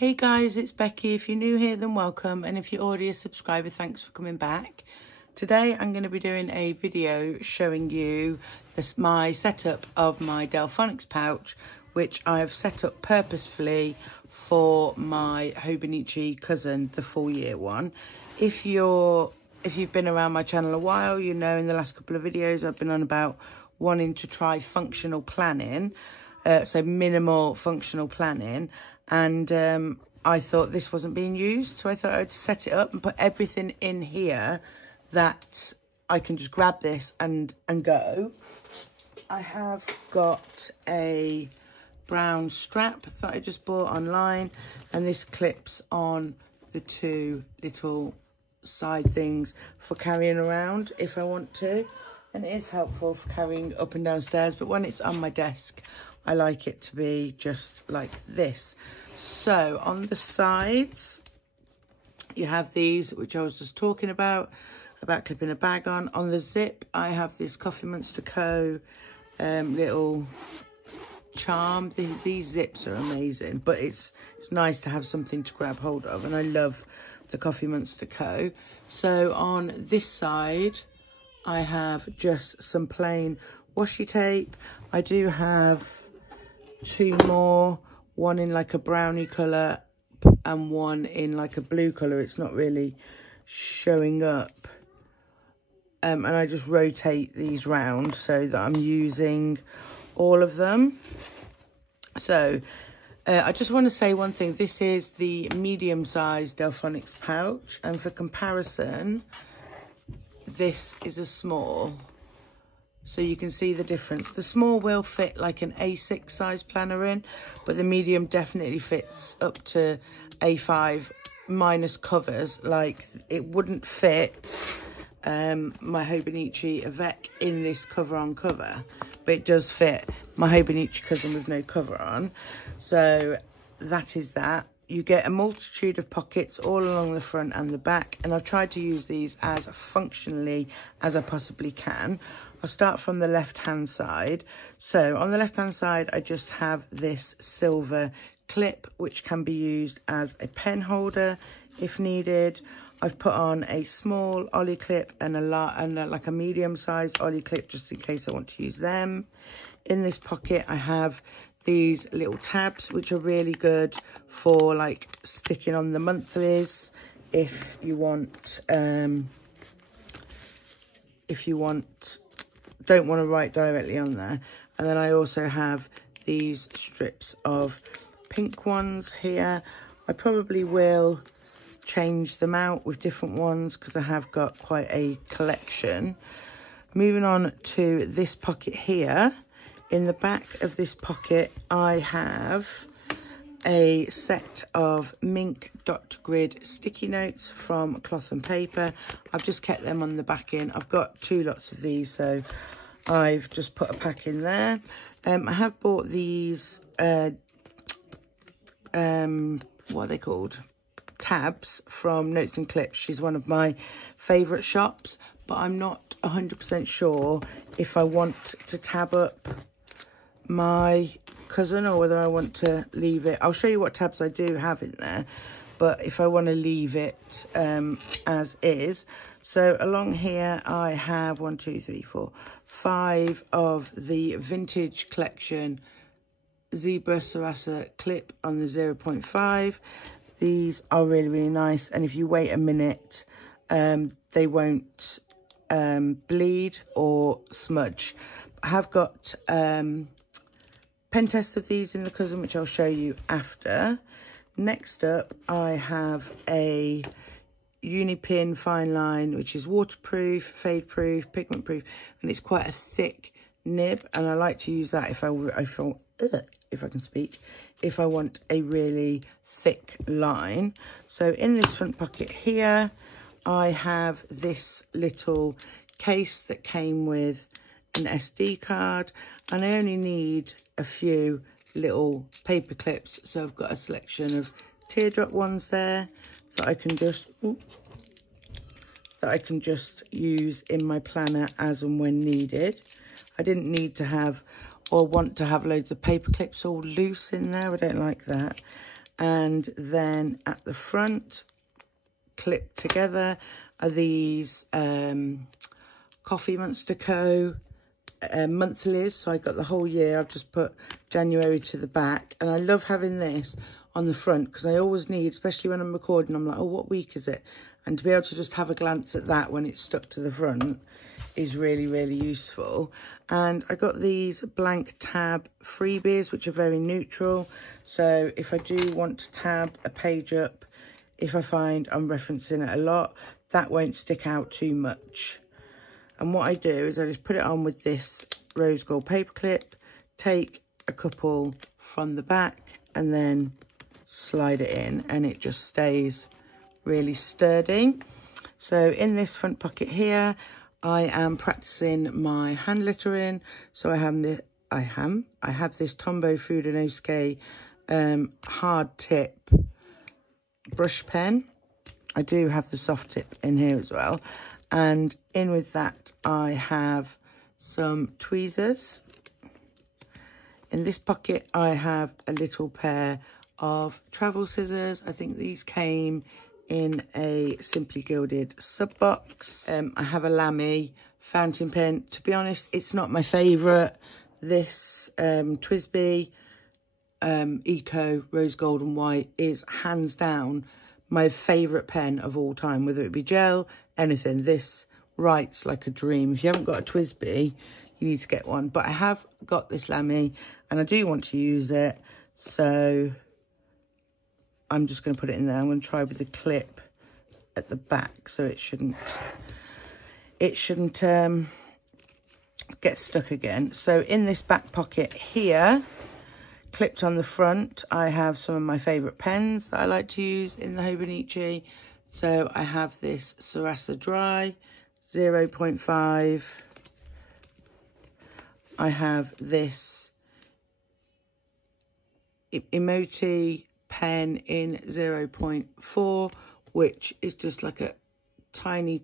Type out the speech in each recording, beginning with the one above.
Hey guys, it's Becky. If you're new here, then welcome, and if you're already a subscriber, thanks for coming back. Today I'm going to be doing a video showing you my setup of my Delfonics pouch, which I've set up purposefully for my Hobonichi cousin, the full-year one. If you've been around my channel a while, you know in the last couple of videos I've been on about wanting to try functional planning, so minimal functional planning. And I thought this wasn't being used, so I thought I'd set it up and put everything in here that I can just grab this and go. I have got a brown strap that I just bought online, and this clips on the two little side things for carrying around if I want to, and it is helpful for carrying up and down stairs, but when it's on my desk I like it to be just like this. So on the sides you have these, which I was just talking about clipping a bag on. On the zip I have this Coffee Monster Co little charm. These zips are amazing, but it's nice to have something to grab hold of, and I love the Coffee Monster Co. So on this side I have just some plain washi tape. I do have two more, one in like a brownie colour and one in like a blue colour. It's not really showing up, and I just rotate these round so that I'm using all of them. So I just want to say one thing. This is the medium-sized Delfonics pouch, and for comparison this is a small, so you can see the difference. The small will fit like an A6 size planner in, but the medium definitely fits up to A5 minus covers. Like, it wouldn't fit my Hobonichi Avec in this cover on cover, but it does fit my Hobonichi cousin with no cover on. So that is that. You get a multitude of pockets all along the front and the back, and I've tried to use these as functionally as I possibly can. I'll start from the left-hand side. So on the left-hand side, I just have this silver clip, which can be used as a pen holder if needed. I've put on a small ollie clip and like a medium-sized ollie clip, just in case I want to use them. In this pocket, I have these little tabs, which are really good for like sticking on the monthlies if you want don't want to write directly on there. And then I also have these strips of pink ones here. I probably will change them out with different ones because I have got quite a collection. Moving on to this pocket here. In the back of this pocket I have a set of Mink Dot Grid sticky notes from Cloth and Paper. I've just kept them on the back in. I've got two lots of these, so I've just put a pack in there. I have bought these what are they called, tabs from Notes and Clips. She's one of my favourite shops, but I'm not 100% sure if I want to tab up my cousin or whether I want to leave it. I'll show you what tabs I do have in there, but if I want to leave it as is. So along here I have 1, 2, 3, 4, 5 of the vintage collection Zebra Sarasa clip on the 0.5. These are really, really nice, and if you wait a minute they won't bleed or smudge. I have got pen test of these in the cousin, which I'll show you after. Next up I have a Unipin fine line, which is waterproof, fade proof, pigment proof, and it's quite a thick nib, and I like to use that if I can speak, if I want a really thick line. So in this front pocket here I have this little case that came with an SD card, and I only need a few little paper clips, so I've got a selection of teardrop ones there that I can just use in my planner as and when needed. I didn't need to have or want to have loads of paper clips all loose in there. I don't like that. And then at the front, clipped together, are these Coffee Monster Co. monthlies. So I got the whole year. I've just put January to the back. And I love having this on the front because I always need, especially when I'm recording, I'm like, oh, what week is it? And to be able to just have a glance at that when it's stuck to the front is really, really useful. And I got these blank tab freebies, which are very neutral. So if I do want to tab a page up, if I find I'm referencing it a lot, that won't stick out too much. And what I do is I just put it on with this rose gold paper clip, take a couple from the back and then slide it in, and it just stays really sturdy. So in this front pocket here, I am practicing my hand lettering. So I have this Tombow Food and Osuke hard tip brush pen. I do have the soft tip in here as well. And in with that, I have some tweezers. In this pocket, I have a little pair of travel scissors. I think these came in a Simply Gilded sub box. I have a Lamy fountain pen. To be honest, it's not my favourite. This TWSBI Eco Rose Gold and White is hands down my favourite pen of all time, whether it be gel, anything. This writes like a dream. If you haven't got a TWSBI, you need to get one. But I have got this Lamy and I do want to use it. So I'm just going to put it in there. I'm going to try with the clip at the back so it shouldn't get stuck again. So in this back pocket here, clipped on the front, I have some of my favourite pens that I like to use in the Hobonichi. So I have this Sarasa Dry 0.5. I have this Emoti pen in 0.4, which is just like a tiny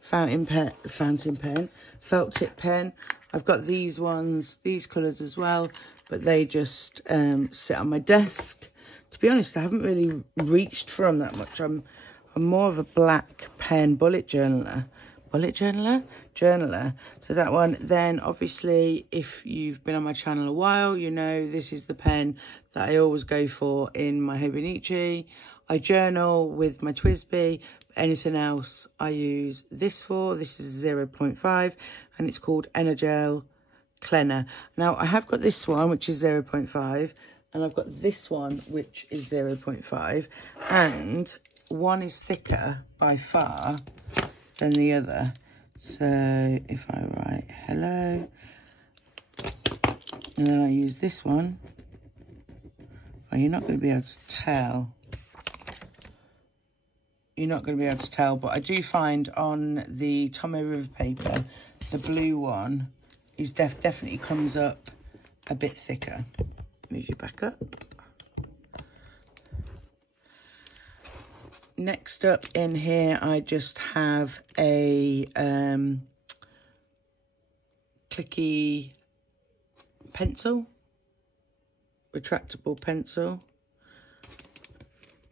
fountain pen, felt tip pen. I've got these ones, these colours as well, but they just sit on my desk. To be honest, I haven't really reached for them that much. I'm more of a black pen bullet journaler. So that one. Then obviously, if you've been on my channel a while, you know this is the pen that I always go for in my Hobonichi. I journal with my TWSBI. Anything else I use this for. This is 0.5 and it's called Energel Cleaner. Now I have got this one which is 0.5 and I've got this one which is 0.5, and one is thicker by far than the other. So if I write hello and then I use this one, well, you're not going to be able to tell. You're not going to be able to tell, but I do find on the Tomo River paper, the blue one is definitely comes up a bit thicker. Move you back up. Next up in here, I just have a clicky pencil, retractable pencil.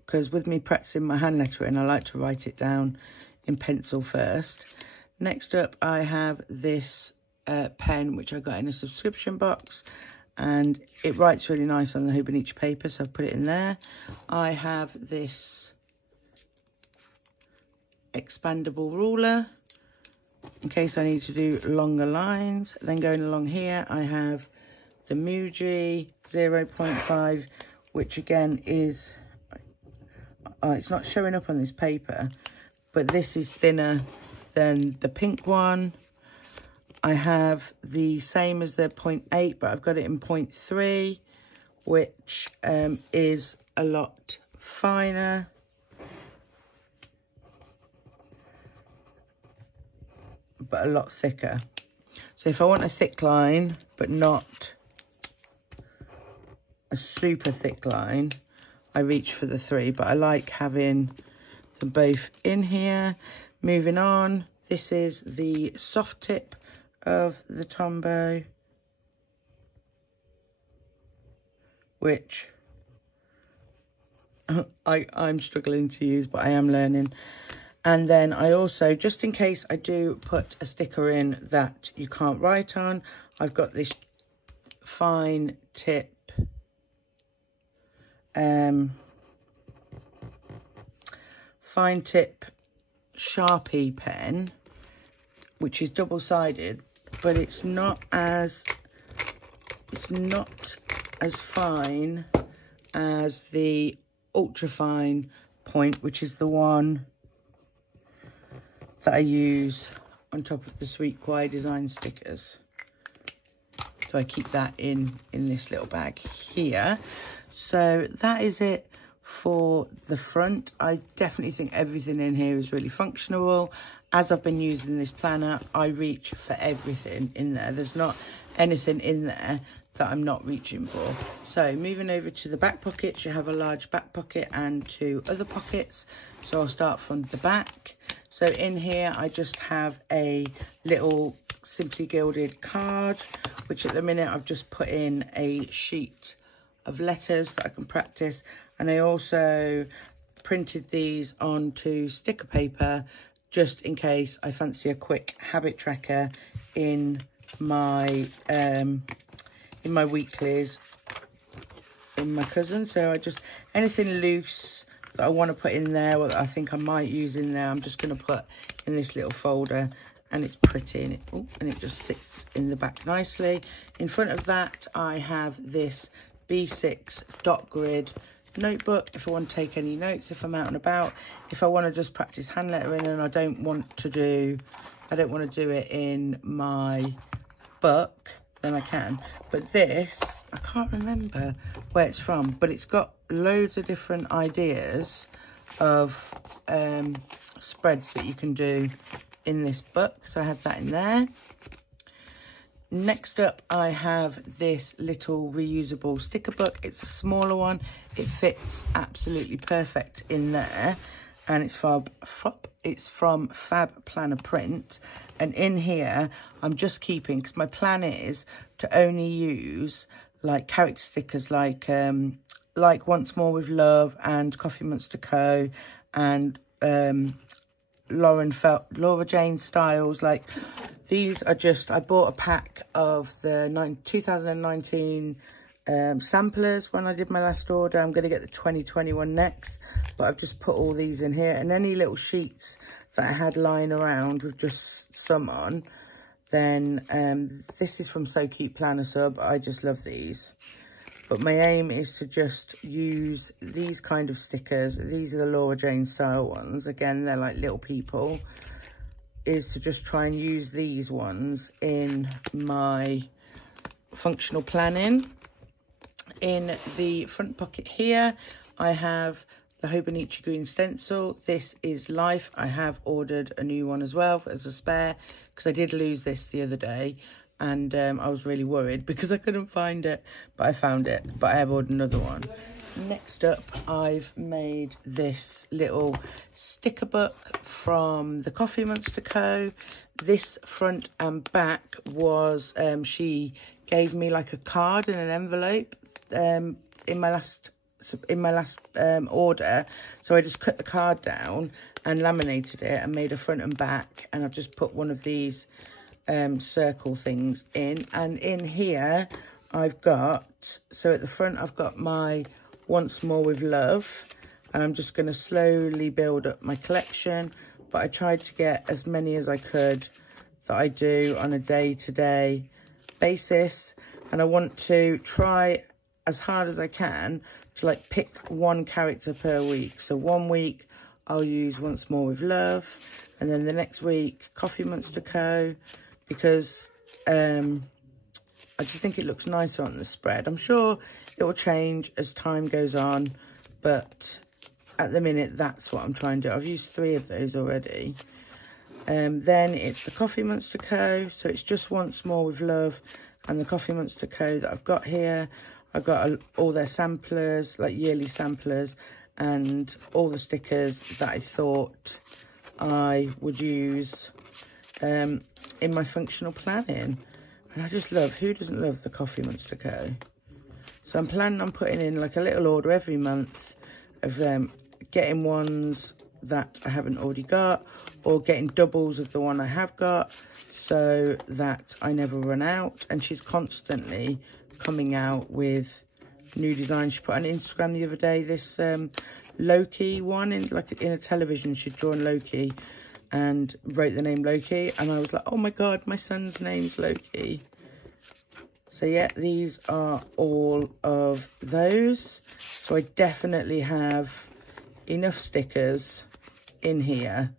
Because with me practicing my hand lettering, I like to write it down in pencil first. Next up, I have this pen, which I got in a subscription box. And it writes really nice on the Hobonichi paper, so I've put it in there. I have this expandable ruler, in case I need to do longer lines. Then going along here, I have the Muji 0.5, which again is... it's not showing up on this paper, but this is thinner than the pink one. I have the same as the 0.8, but I've got it in 0.3, which is a lot finer. But a lot thicker. So if I want a thick line, but not a super thick line, I reach for the 3, but I like having them both in here. Moving on, this is the soft tip of the Tombow, which I'm struggling to use, but I am learning. And then I also, just in case I do put a sticker in that you can't write on, I've got this fine tip Sharpie pen, which is double-sided, but it's not as fine as the ultra fine point, which is the one that I use on top of the Sweet Kawaii design stickers. So I keep that in this little bag here. So that is it for the front. I definitely think everything in here is really functional. As I've been using this planner, I reach for everything in there. There's not anything in there that I'm not reaching for. So moving over to the back pockets, you have a large back pocket and 2 other pockets. So I'll start from the back. So in here, I just have a little Simply Gilded card, which at the minute I've just put in a sheet of letters that I can practice. And I also printed these onto sticker paper just in case I fancy a quick habit tracker in my weeklies in my cousin. So I just, anything loose that I want to put in there, or that I think I might use in there, I'm just going to put in this little folder. And it's pretty, and it just sits in the back nicely. In front of that, I have this B6 dot grid notebook if I want to take any notes, if I'm out and about. If I want to just practice hand lettering and I don't want to do it in my book, then I can. But this, I can't remember where it's from, but it's got loads of different ideas of spreads that you can do in this book. So I have that in there. Next up, I have this little reusable sticker book. It's a smaller one. It fits absolutely perfect in there. And it's from Fab Planner Print. And in here, I'm just keeping, because my plan is to only use like character stickers like Once More with Love and Coffee Monster Co. and Laura Jane Styles. Like, these are just, I bought a pack of the 2019 samplers when I did my last order. I'm going to get the 2021 next, but I've just put all these in here. And any little sheets that I had lying around with just some on, then this is from So Cute Planner Sub. I just love these. But my aim is to just use these kind of stickers. These are the Laura Jane style ones. Again, they're like little people. Is to just try and use these ones in my functional planning. In the front pocket here, I have the Hobonichi Green stencil. This is Life. I have ordered a new one as well as a spare, because I did lose this the other day. And I was really worried because I couldn't find it, but I found it. But I have ordered another one. Next up, I've made this little sticker book from the Coffee Monster Co. This front and back was, she gave me like a card in an envelope in my last order. So I just cut the card down and laminated it and made a front and back. And I've just put one of these circle things in. And in here I've got, so at the front I've got my Once More with Love, and I'm just going to slowly build up my collection. But I tried to get as many as I could that I do on a day-to-day basis, and I want to try as hard as I can to like pick one character per week. So one week I'll use Once More with Love, and then the next week Coffee Monster Co, because I just think it looks nicer on the spread. I'm sure it will change as time goes on, but at the minute, that's what I'm trying to do. I've used 3 of those already. Then it's the Coffee Monster Co. So it's just Once More with Love and the Coffee Monster Co. that I've got here. I've got all their samplers, like yearly samplers, and all the stickers that I thought I would use in my functional planning. And I just love, who doesn't love the Coffee Monster Co? So I'm planning on putting in like a little order every month of getting ones that I haven't already got, or getting doubles of the one I have got, so that I never run out. And she's constantly coming out with new designs. She put on Instagram the other day this Loki one, in a television. She'd drawn Loki and wrote the name Loki, and I was like, oh my god, my son's name's Loki. So yeah, these are all of those. So I definitely have enough stickers in here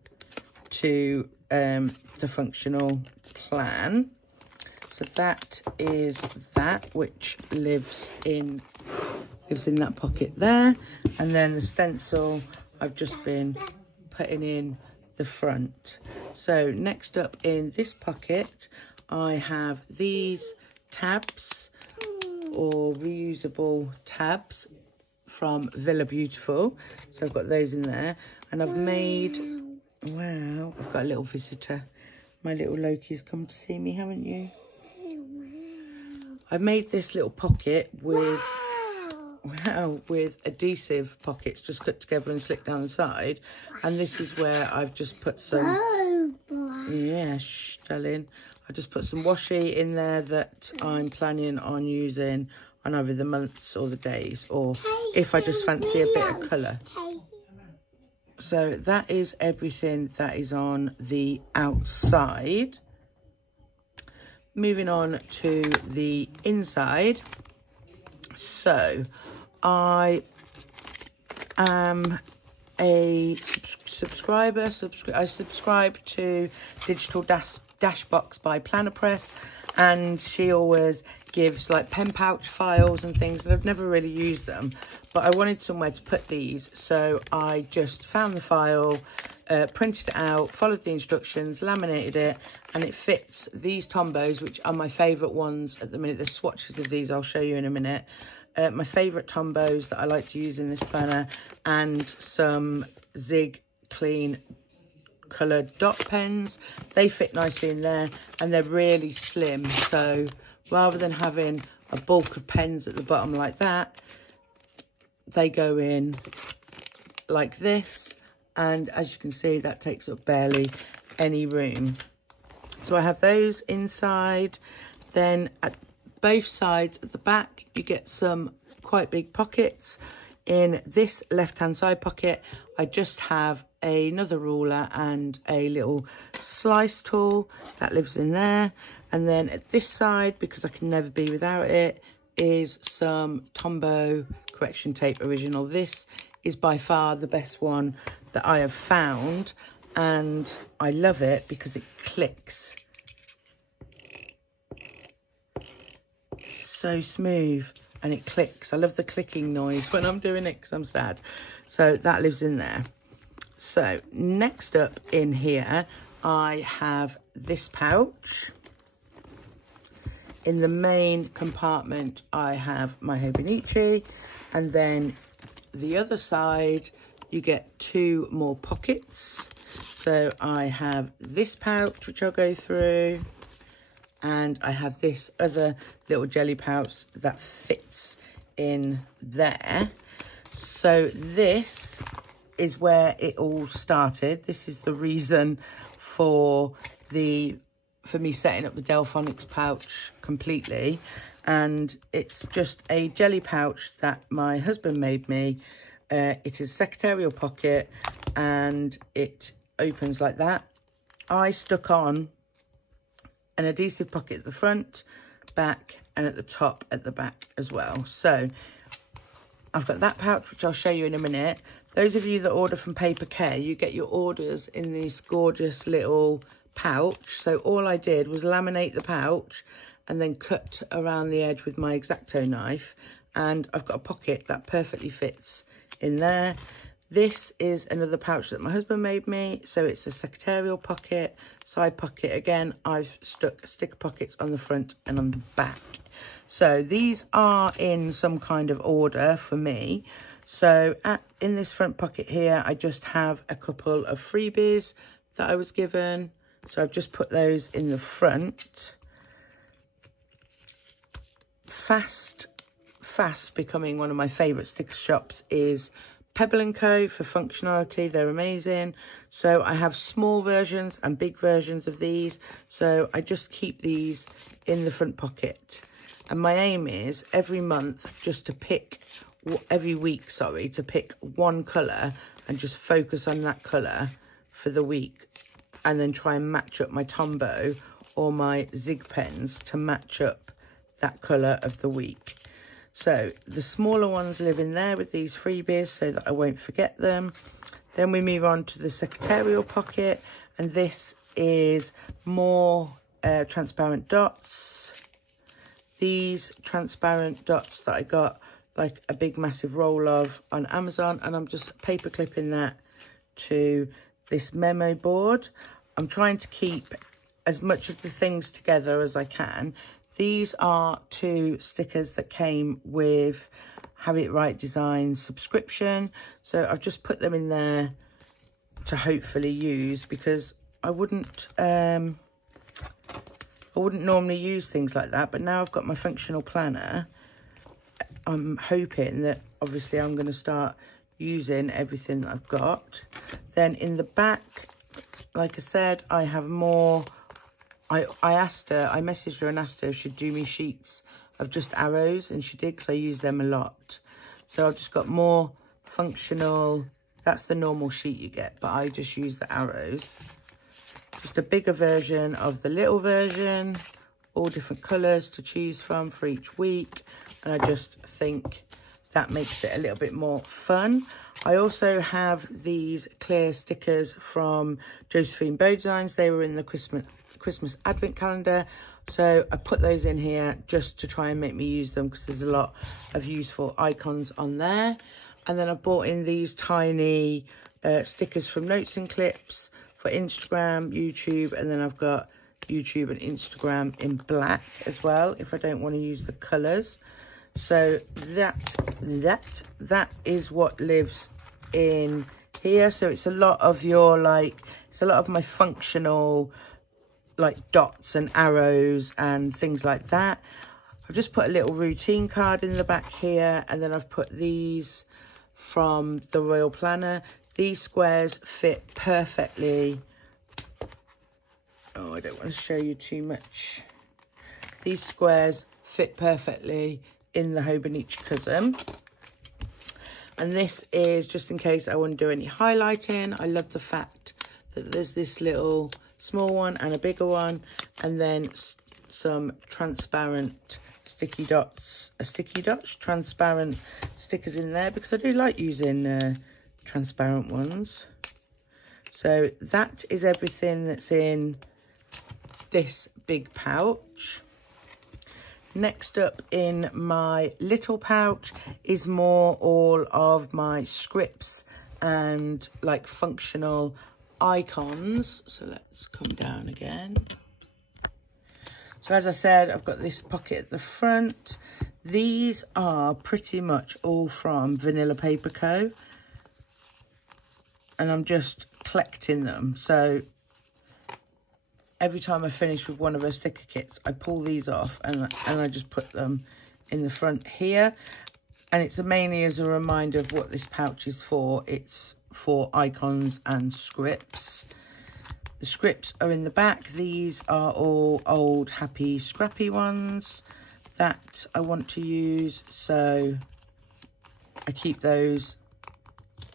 to the functional plan. So that is that, which lives in that pocket there. And then the stencil I've just been putting in the front. So next up in this pocket, I have these tabs, or reusable tabs from Villa Beautiful. So I've got those in there, and I've made, wow, I've got a little visitor. My little Loki's come to see me, haven't you? I've made this little pocket with, wow, with adhesive pockets just cut together and slicked down the side. And this is where I've just put some, yeah, shh, darling. I just put some washi in there that I'm planning on using on either the months or the days, or if I just fancy a bit of colour. So that is everything that is on the outside. Moving on to the inside. So I am a subscriber. I subscribe to Digital Dashbox by Planner Press, and she always gives like pen pouch files and things, and I've never really used them, but I wanted somewhere to put these, so I just found the file, printed it out, followed the instructions, laminated it, and it fits these Tombos, which are my favourite ones at the minute. There's swatches of these I'll show you in a minute. My favourite Tombos that I like to use in this planner, and some Zig Clean coloured dot pens. They fit nicely in there, and they're really slim, so rather than having a bulk of pens at the bottom like that, they go in like this, and as you can see, that takes up barely any room. So I have those inside. Then at both sides at the back, you get some quite big pockets. In this left-hand side pocket, I just have another ruler and a little slice tool that lives in there. And then at this side, because I can never be without it, is some Tombow correction tape original. This is by far the best one that I have found, and I love it because it clicks. It's so smooth. And it clicks. I love the clicking noise when I'm doing it because I'm sad. So that lives in there. So next up in here, I have this pouch. In the main compartment, I have my Hobonichi. And then the other side, you get two more pockets. So I have this pouch, which I'll go through. And I have this other little jelly pouch that fits in there. So this is where it all started. This is the reason for me setting up the Delfonics pouch completely. And it's just a jelly pouch that my husband made me. It is a secretarial pocket, and it opens like that. I stuck on an adhesive pocket at the front, back, and at the top at the back as well. So I've got that pouch, which I'll show you in a minute. Those of you that order from Paper Care, you get your orders in this gorgeous little pouch. So all I did was laminate the pouch and then cut around the edge with my X-Acto knife, and I've got a pocket that perfectly fits in there. This is another pouch that my husband made me. So it's a secretarial pocket, side pocket. Again, I've stuck sticker pockets on the front and on the back. So these are in some kind of order for me. So in this front pocket here, I just have a couple of freebies that I was given. So I've just put those in the front. Fast becoming one of my favourite sticker shops is Pebble & Co for functionality. They're amazing. So I have small versions and big versions of these. So I just keep these in the front pocket. And my aim is every month just to pick, every week, sorry, to pick one colour and just focus on that colour for the week. And then try and match up my Tombow or my Zig pens to match up that colour of the week. So the smaller ones live in there with these freebies so that I won't forget them. Then we move on to the secretarial pocket, and this is more transparent dots. These transparent dots that I got like a big massive roll of on Amazon, and I'm just paper clipping that to this memo board. I'm trying to keep as much of the things together as I can. These are 2 stickers that came with Harriet Wright Design subscription. So I've just put them in there to hopefully use, because I wouldn't normally use things like that. But now I've got my functional planner, I'm hoping that obviously I'm going to start using everything that I've got. Then in the back, like I said, I have more. I messaged her and asked her if she'd do me sheets of just arrows, and she did, because I use them a lot. So I've just got more functional. That's the normal sheet you get, but I just use the arrows. Just a bigger version of the little version, all different colours to choose from for each week. And I just think that makes it a little bit more fun. I also have these clear stickers from Josephine Bow Designs. They were in the Christmas advent calendar, so I put those in here just to try and make me use them, because there's a lot of useful icons on there. And then I bought in these tiny stickers from Notes and Clips for Instagram, YouTube, and then I've got YouTube and Instagram in black as well if I don't want to use the colours. So that is what lives in here. So it's a lot of your, like, it's a lot of my functional, like, dots and arrows and things like that. I've just put a little routine card in the back here, and then I've put these from the Royal Planner. These squares fit perfectly. Oh, I don't want to show you too much. These squares fit perfectly in the Hobonichi Cousin. And this is just in case I want to do any highlighting. I love the fact that there's this little small one and a bigger one, and then some transparent transparent stickers in there, because I do like using transparent ones. So that is everything that's in this big pouch. Next up in my little pouch is more all of my scripts and like functional icons. So let's come down again. So as I said, I've got this pocket at the front. These are pretty much all from Vanilla Paper Co. And I'm just collecting them. So every time I finish with one of her sticker kits, I pull these off and I just put them in the front here. And it's mainly as a reminder of what this pouch is for. It's for icons and scripts. The scripts are in the back. These are all old, happy, scrappy ones that I want to use. So I keep those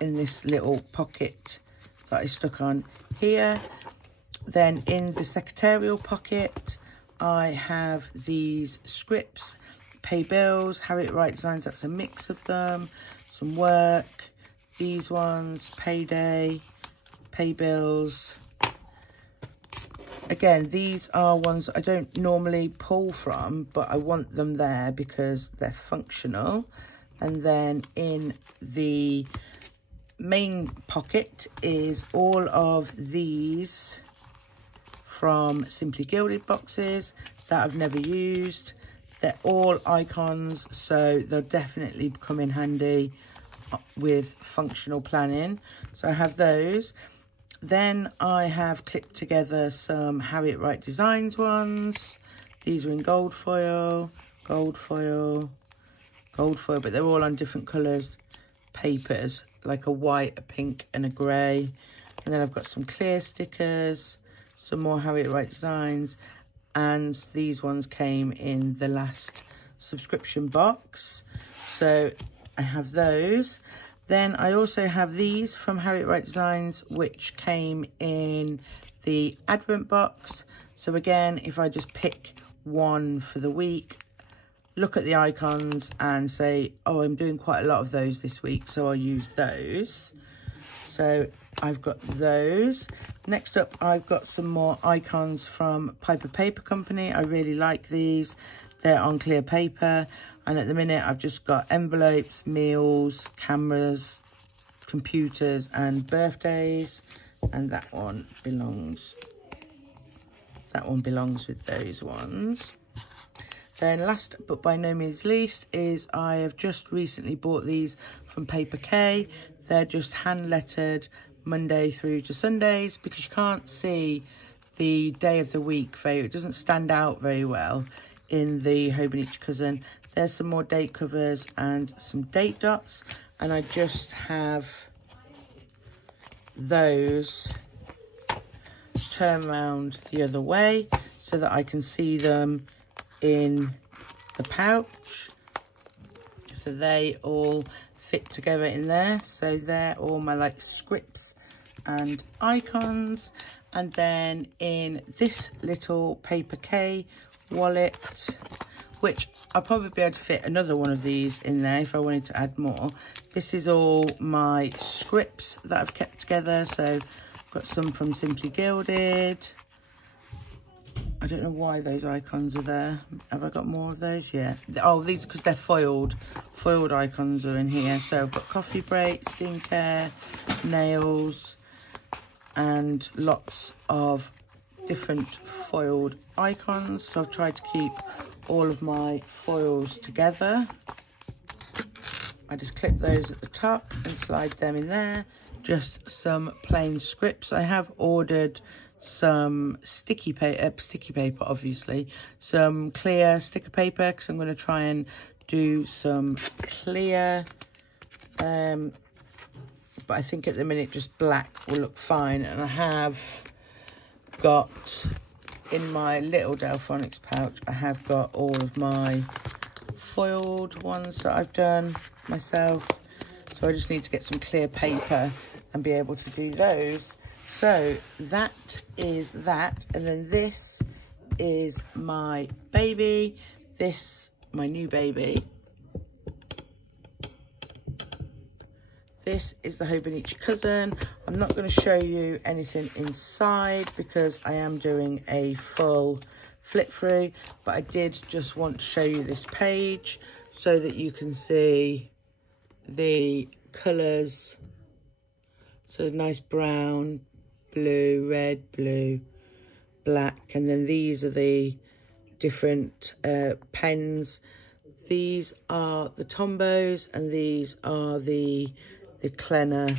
in this little pocket that I stuck on here. Then in the secretarial pocket, I have these scripts, pay bills, Harriet Wright Designs, that's a mix of them, some work, these ones, payday, pay bills. Again, these are ones I don't normally pull from, but I want them there because they're functional. And then in the main pocket is all of these from Simply Gilded boxes that I've never used. They're all icons, so they'll definitely come in handy with functional planning. So I have those. Then I have clipped together some Harriet Wright Designs ones. These are in gold foil, but they're all on different colours papers. like a white, a pink and a grey. And then I've got some clear stickers, some more Harriet Wright designs, and these ones came in the last subscription box. So I have those. Then I also have these from Harriet Wright Designs, which came in the Advent box. So again, if I just pick one for the week, look at the icons and say, oh, I'm doing quite a lot of those this week, so I'll use those. So I've got those. Next up, I've got some more icons from Piper Paper Company. I really like these. They're on clear paper. And at the minute, I've just got envelopes, meals, cameras, computers, and birthdays. And that one belongs with those ones. Then last but by no means least is I have just recently bought these from Paper K. They're just hand lettered Monday through to Sundays, because you can't see the day of the week. It doesn't stand out very well in the Hobonichi cousin. There's some more date covers and some date dots, and I just have those turn around the other way so that I can see them in the pouch. So they all fit together in there. So they're all my like scripts and icons. And then in this little Paper K wallet, which I'll probably be able to fit another one of these in there if I wanted to add more. This is all my scripts that I've kept together. So I've got some from Simply Gilded. I don't know why those icons are there. Have I got more of those? Yeah. Oh, these are because they're foiled. Foiled icons are in here. So I've got coffee break, skincare, nails, and lots of different foiled icons. So I've tried to keep all of my foils together. I just clip those at the top and slide them in there. Just some plain scripts. I have ordered some sticky paper, obviously, some clear sticker paper, because I'm going to try and do some clear, but I think at the minute just black will look fine. And I have got in my little Delfonics pouch, I have got all of my foiled ones that I've done myself. So I just need to get some clear paper and be able to do those. So that is that. And then this is my baby. My new baby. This is the Hobonichi cousin. I'm not going to show you anything inside because I am doing a full flip through, but I did just want to show you this page so that you can see the colours. So nice brown, blue, red, blue, black, and then these are the different pens. These are the Tombos, and these are the Klenner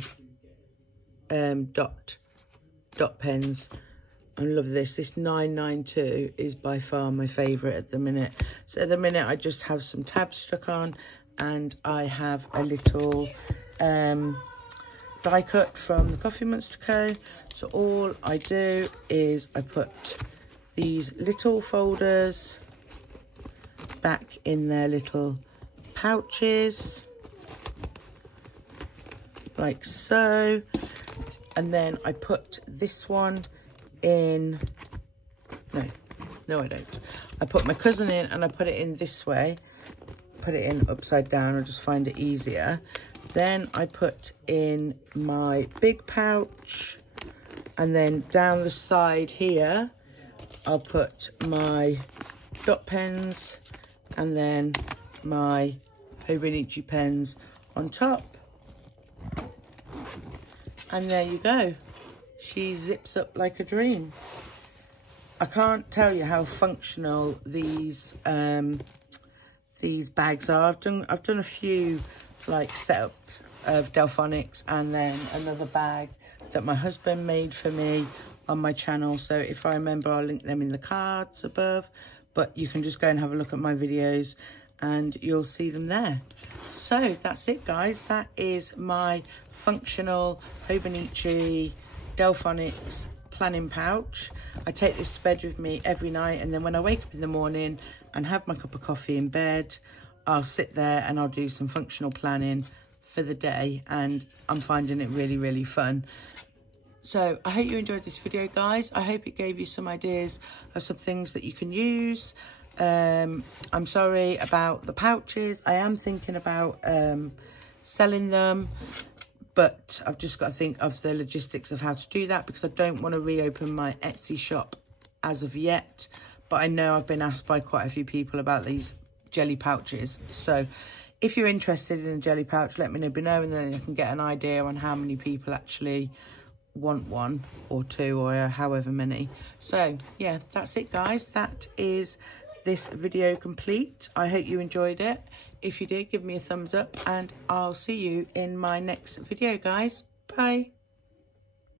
dot pens. I love this. This 992 is by far my favourite at the minute. So at the minute I just have some tabs stuck on, and I have a little die cut from the Coffee Monster Co. So all I do is I put these little folders back in their little pouches, like so, and then I put this one in, no I don't. I put my cousin in and I put it in this way, put it in upside down, I just find it easier. Then I put in my big pouch, and then down the side here I'll put my dot pens and then my Hobonichi pens on top. And there you go. She zips up like a dream. I can't tell you how functional these bags are. I've done a few like setup of Delfonics, and then another bag that my husband made for me on my channel. So if I remember, I'll link them in the cards above, but you can just go and have a look at my videos and you'll see them there. So that's it, guys. That is my functional Hobonichi Delfonics planning pouch. I take this to bed with me every night, and then when I wake up in the morning and have my cup of coffee in bed, I'll sit there and I'll do some functional planning for the day, and I'm finding it really, really fun. So I hope you enjoyed this video, guys. I hope it gave you some ideas of some things that you can use. I'm sorry about the pouches. I am thinking about selling them, but I've just got to think of the logistics of how to do that, because I don't want to reopen my Etsy shop as of yet. But I know I've been asked by quite a few people about these jelly pouches. So if you're interested in a jelly pouch, let me know, and then I can get an idea on how many people actually want one or two or however many. So yeah, that's it, guys. That is this video complete. I hope you enjoyed it. If you did, give me a thumbs up, and I'll see you in my next video, guys. Bye.